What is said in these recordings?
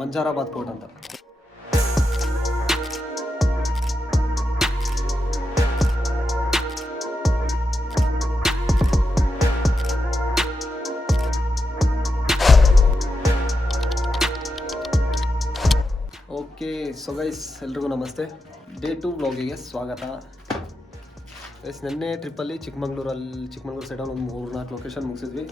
ಮಂಜಾರಾಬಾದ್ port ಅಂತ. Okay, so guys ಎಲ್ರಿಗೂ ನಮಸ್ತೆ. ಡೇ 2 ವ್ಲಾಗಿಗೆ ಸ್ವಾಗತ. ಗೈಸ್ ನಿನ್ನೆ ಟ್ರಿಪ್ಪಲ್ಲಿ ಚಿಕ್ಕಮಂಗ್ಳೂರು ಸೈಡಲ್ಲಿ ಒಂದು 3-4 ಲೊಕೇಶನ್ ಮುಗಿಸಿದ್ವಿ.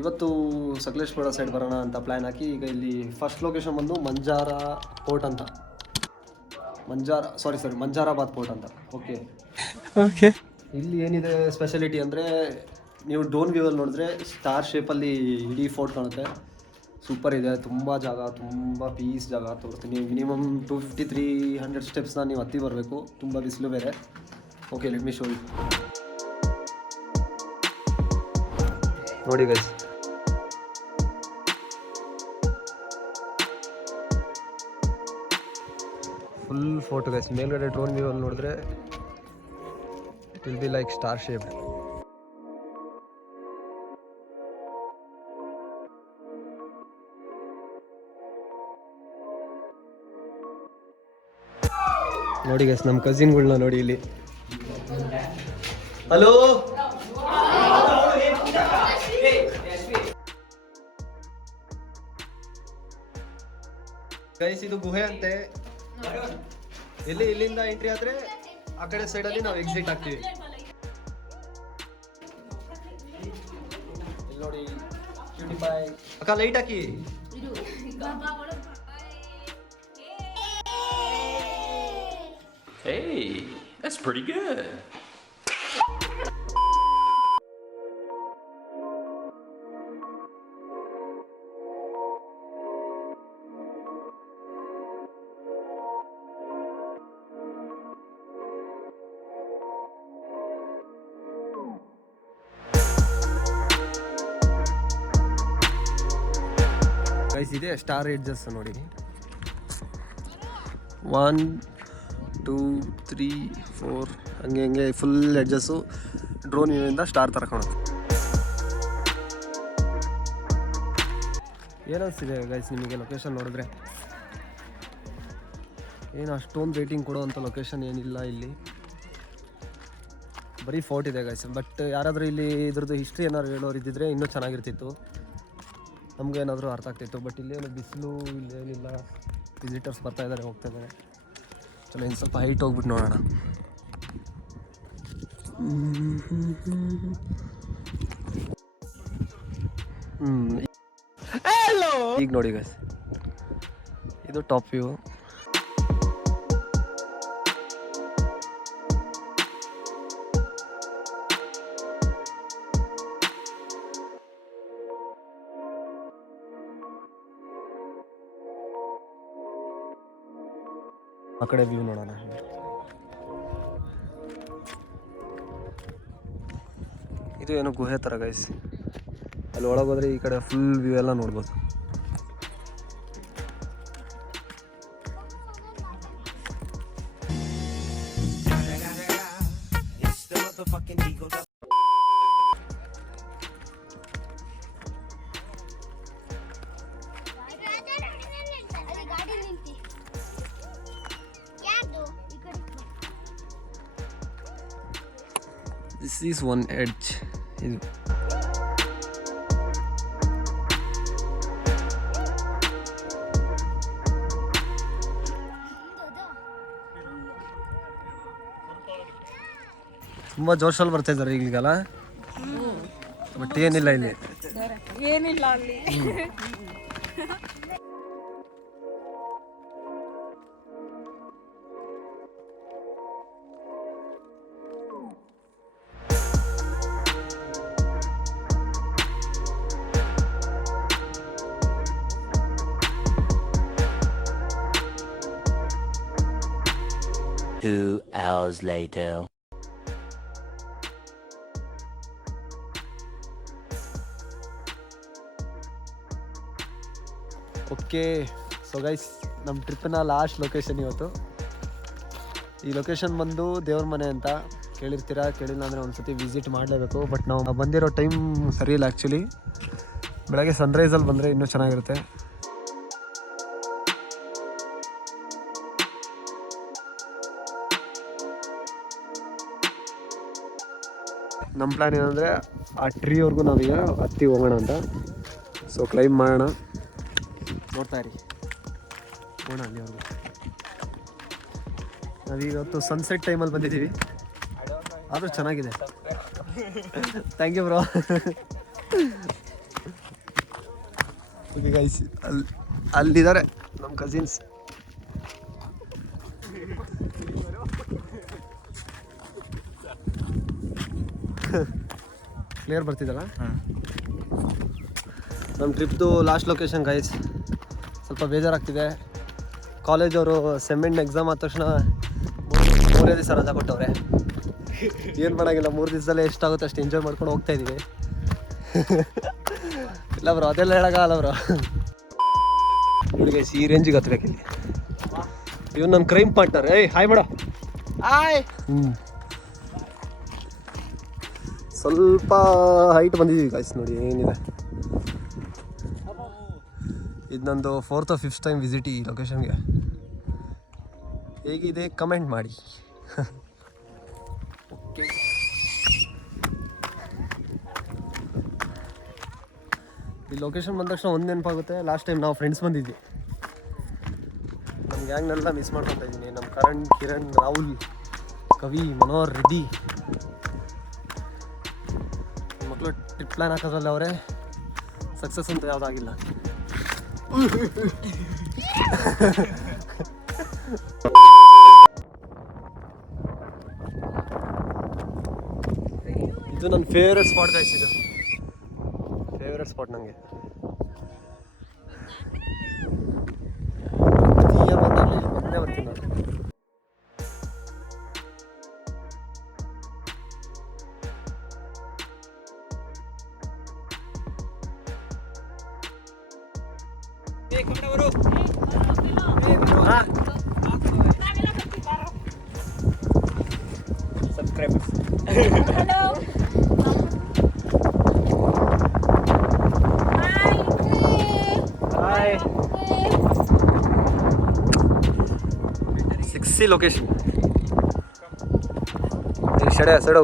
ಇವತ್ತು ಸಕಲೇಶ್ಪುರ ಸೈಡ್ ಬರೋಣ ಅಂತ ಪ್ಲ್ಯಾನ್ ಹಾಕಿ ಈಗ ಇಲ್ಲಿ ಫಸ್ಟ್ ಲೊಕೇಶನ್ ಬಂದು ಮಂಜಾರ ಪೋರ್ಟ್ ಅಂತ, ಮಂಜಾರಾಬಾದ್ ಪೋರ್ಟ್ ಅಂತ. ಓಕೆ, ಇಲ್ಲಿ ಏನಿದೆ ಸ್ಪೆಷಾಲಿಟಿ ಅಂದರೆ, ನೀವು ಡ್ರೋನ್ ವ್ಯೂವಲ್ಲಿ ನೋಡಿದ್ರೆ ಸ್ಟಾರ್ ಶೇಪಲ್ಲಿ ಇಡೀ ಫೋರ್ಟ್ ಕಾಣುತ್ತೆ. ಸೂಪರ್ ಇದೆ, ತುಂಬ ಜಾಗ, ತುಂಬ ಪೀಸ್ ಜಾಗ ತೋರಿಸ್ತೀನಿ. ಮಿನಿಮಮ್ 250-300 ಸ್ಟೆಪ್ಸ್ನ ನೀವು ಹತ್ತಿ ಬರಬೇಕು, ತುಂಬ ಬಿಸಿಲು ಬೇರೆ. Okay, let me show you. ನೋಡಿ ಗೈಸ್, ಫುಲ್ ಫೋಟೋ ಗೈಸ್. ಮೇಲ್ಗಡೆ ಡ್ರೋನ್ ವ್ಯೂವಲ್ಲಿ ನೋಡಿದ್ರೆ it will be like star shaped. ನೋಡಿ ಗೈಸ್, ನಮ್ಮ ಕಸಿನ್ಗಳನ್ನ ನೋಡಿ ಇಲ್ಲಿ. ಹಲೋ ಗೈಸ್, ಇದು ಗುಹೆ ಅಂತೆ. ಇಲ್ಲಿಂದ ಎಂಟ್ರಿ ಆದ್ರೆ ಆ ಕಡೆ ಸೈಡಲ್ಲಿ ನಾವು ಎಕ್ಸಿಟ್ ಆಗ್ತೀವಿ. ಇಲ್ಲಿ ನೋಡಿ, ಅಕ್ಕ light hockey. Hey, that's pretty good. Guys, ಇದೆ ಸ್ಟಾರ್ ಎಡ್ಜಸ್ ನೋಡಿ. 1 2 3 4 ಹಂಗೆ ಫುಲ್ ಎಡ್ಜಸ್ಸು ಡ್ರೋನ್ ವ್ಯೂವಿಂದ ಸ್ಟಾರ್ ಥರ ಕಾಣುತ್ತೆ. ಏನಿಸ್ತಿದೆ ಗೈಸ್ ನಿಮಗೆ ಲೊಕೇಶನ್ ನೋಡಿದ್ರೆ? ಏನು ಅಷ್ಟೊಂದು ರೇಟಿಂಗ್ ಕೊಡೋವಂಥ ಲೊಕೇಶನ್ ಏನಿಲ್ಲ ಇಲ್ಲಿ, ಬರೀ ಫೋರ್ಟ್ ಇದೆ ಗೈಸ್. ಬಟ್ ಯಾರಾದರೂ ಇಲ್ಲಿ ಇದ್ರದ್ದು ಹಿಸ್ಟ್ರಿ ಏನಾದ್ರು ಹೇಳೋರು ಇದ್ದಿದ್ರೆ ಇನ್ನೂ ಚೆನ್ನಾಗಿರ್ತಿತ್ತು, ನಮಗೇನಾದರೂ ಅರ್ಥ ಆಗ್ತಿತ್ತು. ಬಟ್ ಇಲ್ಲೇನು ಬಿಸಿಲು, ಇಲ್ಲೇನಿಲ್ಲ, ವಿಸಿಟರ್ಸ್ ಬರ್ತಾ ಇದ್ದಾರೆ, ಹೋಗ್ತಾ ಇದ್ದಾರೆ. ಚಲೋ ಇನ್ನು ಸ್ವಲ್ಪ ಹೈಟ್ ಹೋಗ್ಬಿಟ್ಟು ನೋಡೋಣ. ಈಗ ನೋಡಿ ಗೈಸ್, ಇದು ಟಾಪ್ ವ್ಯೂ. ಆ ಕಡೆ ವ್ಯೂ ನೋಡೋಣ. ಇದು ಏನೋ ಗುಹೆ ಥರ ಗೈಸ್. ಅಲ್ಲಿ ಒಳಗೋದ್ರೆ ಈ ಕಡೆ ಫುಲ್ ವ್ಯೂ ಎಲ್ಲ ನೋಡ್ಬೋದು. This is one edge. ಇದು ತುಂಬ ಜೋಶಲ್ಲಿ ಬರ್ತಾ ಇದ್ದಾರೆ ಈಗಲ್ಲ, ಬಟ್ ಏನಿಲ್ಲ ಇಲ್ಲಿ, ಏನಿಲ್ಲ ಅಲ್ಲಿ. Two hours later. Okay, so guys, ನಮ್ಮ ಟ್ರಿಪ್ಪಿನ ಲಾಸ್ಟ್ ಲೊಕೇಶನ್ ಇವತ್ತು. ಈ ಲೊಕೇಶನ್ ಬಂದು ದೇವ್ರ ಮನೆ ಅಂತ. ಕೇಳಿರ್ತೀರಾ, ಕೇಳಿಲ್ಲ ಅಂದರೆ ಒಂದು ಸತಿ ವಿಸಿಟ್ ಮಾಡಲೇಬೇಕು. ಬಟ್ ನಾವು ಬಂದಿರೋ ಟೈಮ್ ಸರಿ ಇಲ್ಲ ಆ್ಯಕ್ಚುಲಿ. ಬೆಳಗ್ಗೆ ಸನ್ರೈಸಲ್ಲಿ ಬಂದರೆ ಇನ್ನೂ ಚೆನ್ನಾಗಿರುತ್ತೆ. ನಮ್ಮ ಪ್ಲ್ಯಾನ್ ಏನಂದರೆ ಆ ಟ್ರೀವರೆಗೂ ನಾವೀಗ ಹತ್ತಿ ಹೋಗೋಣ ಅಂತ. ಸೊ ಕ್ಲೈಂಬ್ ಮಾಡೋಣ, ನೋಡ್ತಾ ಇರಿ ಹೋಗೋಣ ಅಲ್ಲಿವರೆಗೂ. ನಾವೀವತ್ತು ಸನ್ಸೆಟ್ ಟೈಮಲ್ಲಿ ಬಂದಿದ್ದೀವಿ, ಆದರೂ ಚೆನ್ನಾಗಿದೆ. Thank you bro. ಗೈಸ್ ಅಲ್ಲಿದ್ದಾರೆ ನಮ್ಮ ಕಸಿನ್ಸ್. ಕ್ಲಿಯರ್ ಬರ್ತಿದ್ದಲ್ಲ ನಮ್ಮ ಟ್ರಿಪ್ದು ಲಾಸ್ಟ್ ಲೊಕೇಶನ್ ಗೈಸ್. ಸ್ವಲ್ಪ ಬೇಜಾರಾಗ್ತಿದೆ. ಕಾಲೇಜವರು ಸೆಮೆಂಡ್ ಎಕ್ಸಾಮ್ ಆದ ತಕ್ಷಣ 3 ದಿವಸ ರಜಾ ಕೊಟ್ಟವ್ರೆ. ಏನು ಮಾಡೋಂಗಿಲ್ಲ, 3 ದಿವಸದಲ್ಲೇ ಎಷ್ಟಾಗುತ್ತೆ ಅಷ್ಟು ಎಂಜಾಯ್ ಮಾಡ್ಕೊಂಡು ಹೋಗ್ತಾ ಇದ್ದೀವಿ. ಇಲ್ಲ ಬ್ರೋ, ಅದೆಲ್ಲ ಹೇಳೋಕ್ಕಾಗಲ್ಲ ಬ್ರೋ. ಗೈಸ್ ಈ ರೇಂಜಿಗೆ ಹತ್ಬೇಕು ಇಲ್ಲಿ. ಇವನು ನನ್ನ ಕ್ರೈಮ್ ಪಾರ್ಟ್ನರ್. ಏಯ್ ಹಾಯ್ ಮೇಡ. ಹಾಯ್. ಸ್ವಲ್ಪ ಹೈಟ್ ಬಂದಿದ್ದೀವಿ ಗಾಯ್ಸ್, ನೋಡಿ ಏನಿದೆ. ಇದು ನಂದು 4th or 5th time visit ಈ ಲೊಕೇಶನ್ಗೆ. ಹೇಗಿದೆ ಕಮೆಂಟ್ ಮಾಡಿ. ಓಕೆ, ಈ ಲೊಕೇಶನ್ ಬಂದ ತಕ್ಷಣ ಒಂದು ನೆನಪಾಗುತ್ತೆ. ಲಾಸ್ಟ್ ಟೈಮ್ ನಾವು ಫ್ರೆಂಡ್ಸ್ ಬಂದಿದ್ವಿ, ನಮ್ಮ ಗ್ಯಾಂಗ್ನೆಲ್ಲ ಮಿಸ್ ಮಾಡ್ಕೊತಾ ಇದ್ದೀನಿ. ನಮ್ಮ ಕರಣ್, ಕಿರಣ್, ರಾಹುಲ್, ಕವಿ, ಮನೋಹರ್, ರೆಡ್ಡಿ ಮಕ್ಕಳು ಟ್ರಿಪ್ ಪ್ಲ್ಯಾನ್ ಹಾಕೋದ್ರಲ್ಲಿ ಅವರೇ. ಸಕ್ಸಸ್ ಅಂತ ಯಾವುದಾಗಿಲ್ಲ. ಇದು ನನ್ನ ಫೇವ್ರೆಟ್ ಸ್ಪಾಟ್ ಗೈಸ್. ಇದು ಫೇವ್ರೆಟ್ ಸ್ಪಾಟ್ ನನಗೆ. ಬಂದೇ ಬರ್ತೀನಿ ನಾನು. ಸಬ್ಸ್ಕ್ರೈಬರ್ಸ್. ಹಾಯ್. 6C location. ಸೆಡೋ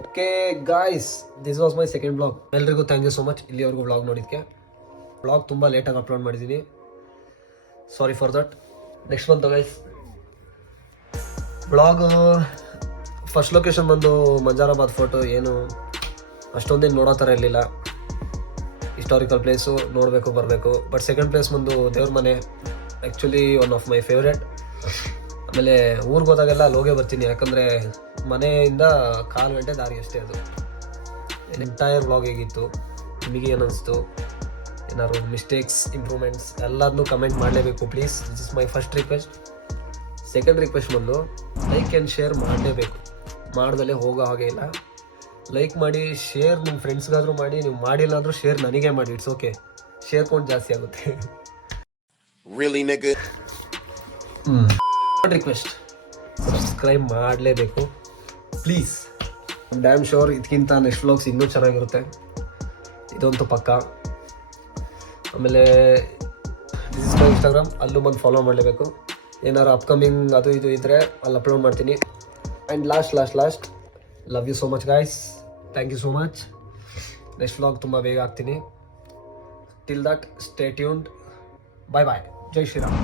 okay guys, this was my second blog. ಎಲ್ರಿಗೂ ಥ್ಯಾಂಕ್ ಯು ಸೊ ಮಚ್ ಇಲ್ಲಿವರೆಗೂ ಬ್ಲಾಗ್ ನೋಡಿದ್ದಕ್ಕೆ. ಬ್ಲಾಗ್ ತುಂಬ ಲೇಟಾಗಿ ಅಪ್ಲೋಡ್ ಮಾಡಿದ್ದೀನಿ, ಸಾರಿ ಫಾರ್ ದಟ್. ನೆಕ್ಸ್ಟ್ ಬಂತು ಗೈಸ್ ಬ್ಲಾಗು. ಫಸ್ಟ್ ಲೊಕೇಶನ್ ಬಂದು ಮಂಜಾರಾಬಾದ್ ಫೋರ್ಟು. ಏನು ಅಷ್ಟೊಂದೇನು ನೋಡೋ ಥರ ಇರಲಿಲ್ಲ, ಹಿಸ್ಟಾರಿಕಲ್ ಪ್ಲೇಸು ನೋಡಬೇಕು ಬರಬೇಕು. ಬಟ್ ಸೆಕೆಂಡ್ ಪ್ಲೇಸ್ ಬಂದು ದೇವ್ರ ಮನೆ, actually one of my favourite. ಆಮೇಲೆ ಊರಿಗೆ ಹೋದಾಗೆಲ್ಲ ಅಲ್ಲಿ ಹೋಗೇ ಬರ್ತೀನಿ, ಯಾಕಂದರೆ ಮನೆಯಿಂದ 1/4 ಗಂಟೆ ದಾರಿ ಅಷ್ಟೇ ಅದು. ಎಂಟೈರ್ ವ್ಲಾಗ್ ಹೇಗಿತ್ತು, ನಿಮಗೆ ಏನಿಸ್ತು, ಏನಾದ್ರು ಮಿಸ್ಟೇಕ್ಸ್, ಇಂಪ್ರೂವ್ಮೆಂಟ್ಸ್ ಎಲ್ಲದನ್ನೂ ಕಮೆಂಟ್ ಮಾಡಲೇಬೇಕು please. This is my first request. Second request ಬಂದು ಲೈಕ್ ಆ್ಯಂಡ್ ಶೇರ್ ಮಾಡಲೇಬೇಕು, ಮಾಡ್ದಲೇ ಹೋಗೋ ಹಾಗೆ ಇಲ್ಲ. ಲೈಕ್ ಮಾಡಿ, ಶೇರ್ ನಿಮ್ಮ ಫ್ರೆಂಡ್ಸ್ಗಾದರೂ ಮಾಡಿ, ನೀವು ಮಾಡಿಲ್ಲ ಅಂದರೂ ಶೇರ್ ನನಗೆ ಮಾಡಿ, ಇಟ್ಸ್ ಓಕೆ. ಶೇರ್ ಕೌಂಟ್ ಜಾಸ್ತಿ ಆಗುತ್ತೆ. ರಿಕ್ವೆಸ್ಟ್ ಸಬ್ಸ್ಕ್ರೈಬ್ ಮಾಡಲೇಬೇಕು ಪ್ಲೀಸ್. ಡ್ಯಾಮ್ ಶೋರ್ ಇದಕ್ಕಿಂತ ನೆಕ್ಸ್ಟ್ ವ್ಲಾಗ್ಸ್ ಇನ್ನೂ ಚೆನ್ನಾಗಿರುತ್ತೆ, ಇದಂತೂ ಪಕ್ಕ. ಆಮೇಲೆ ಇನ್ಸ್ಟಾಗ್ರಾಮ್ ಅಲ್ಲೂ ಬಂದು ಫಾಲೋ ಮಾಡಲೇಬೇಕು. ಏನಾರು ಅಪ್ಕಮಿಂಗ್ ಅದು ಇದು ಇದ್ದರೆ ಅಲ್ಲಿ ಅಪ್ಲೋಡ್ ಮಾಡ್ತೀನಿ. And last love you so much guys, thank you so much. Next vlog ತುಂಬ ಬೇಗ ಆಗ್ತೀನಿ. Till that stay tuned. Bye bye. ಜೈ ಶ್ರೀರಾಮ್.